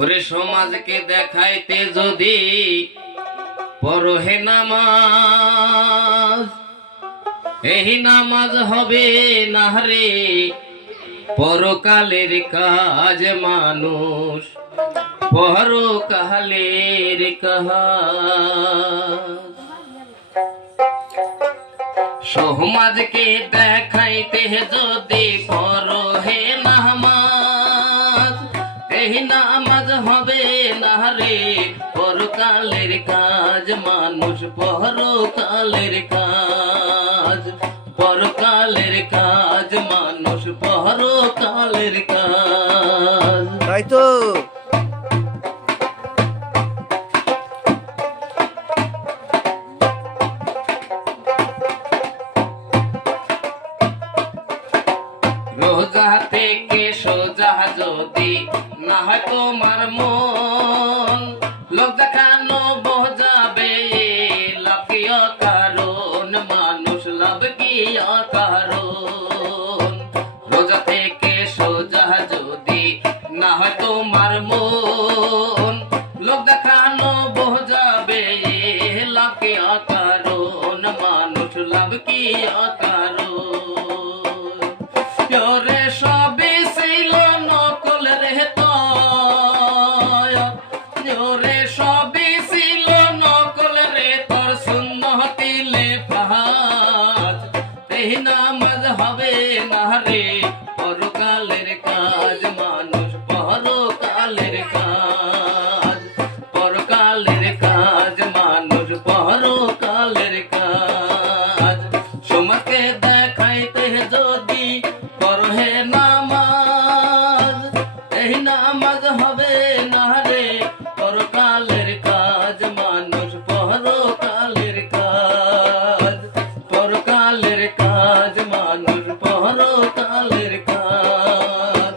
ওরে সমাজকে দেখাইতে যদি পড়হে নামাজ, এই নামাজ হবে না রে পরকালের কাজ। মানুষ পরকালের কাজ। সমাজকে দেখাইতে যদি পড়হে নামাজ, এই নামাজ হবে না রে পরকালের কাজ। মানুষ পরকালের কাজ, পরকালের কাজ, মানুষ পরকালের কাজ। তাই তো রোজা থেকে সোজা যদি না হয় তোমার মন, লোক দেখানো বোঝাবে লাভ কি কারণ। মানুষ লাভ কি কারণ। রোজা থেকে সোজা যদি না হয় তোমার মন, লোক দেখানো বোঝাবে লাভ কি কারণ। মানুষ লাভ কি কারণ। ওরে সবই ছিল নকল রে তোর, ওরে সবই ছিল নকল রে তোর সুন্নতি লেফাজ। এই নামাজ হবে না রে পরকালের কাজ। মানুষ পরকালের কাজ, পরকালের কাজ, মানুষ পরকালের কাজ। সমাজকে দেখাইতে যদি পড়হে নামাজ, এই নামাজ হবে না রে পরকালের কাজ। মানুষ পরকালের কাজ, পরকালের কাজ, মানুষ পরকালের কাজ।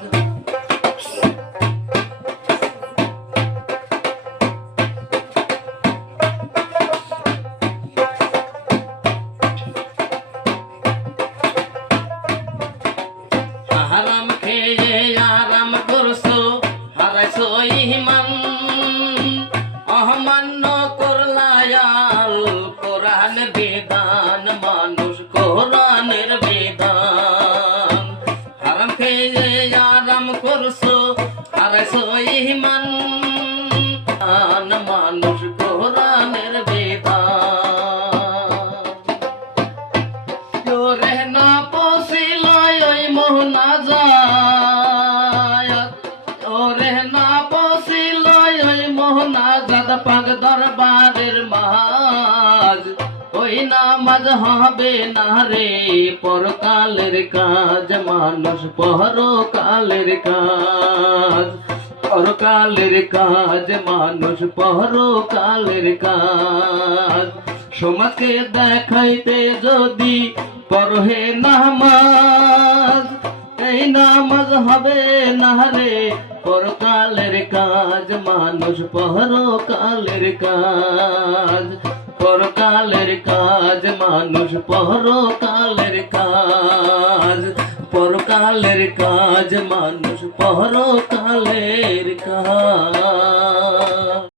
হারাম খেয়ে আরাম করছো, হারাইছো ইমান, অমান্য করলায়াল কোরআনের বিধান। মানুষ কোরআনের বিধান। হারাম খেয়ে আরাম করছো, হারাইছো ইমান, মানুষ কোরআনের বিধান। ওরে না পৌঁছিল ওই মোহনাজাত, ওরে না পৌঁছিল ওই মোহনাজাত পাক দরবারের মাঝ। ওই নামাজ হবে না রে পরকালের কাজ। মানুষ পরকালের কাজ, পরকালের কাজ, মানুষ পরকালের কাজ। সমাজকে দেখাইতে যদি পড়হে নামাজ, এই নামাজ হবে না রে পরকালের কাজ। মানুষ পরকালের কাজ, পরকালের কাজ, মানুষ পরকালের কাজ, পরকালের কাজ, মানুষ পরকালের কাজ।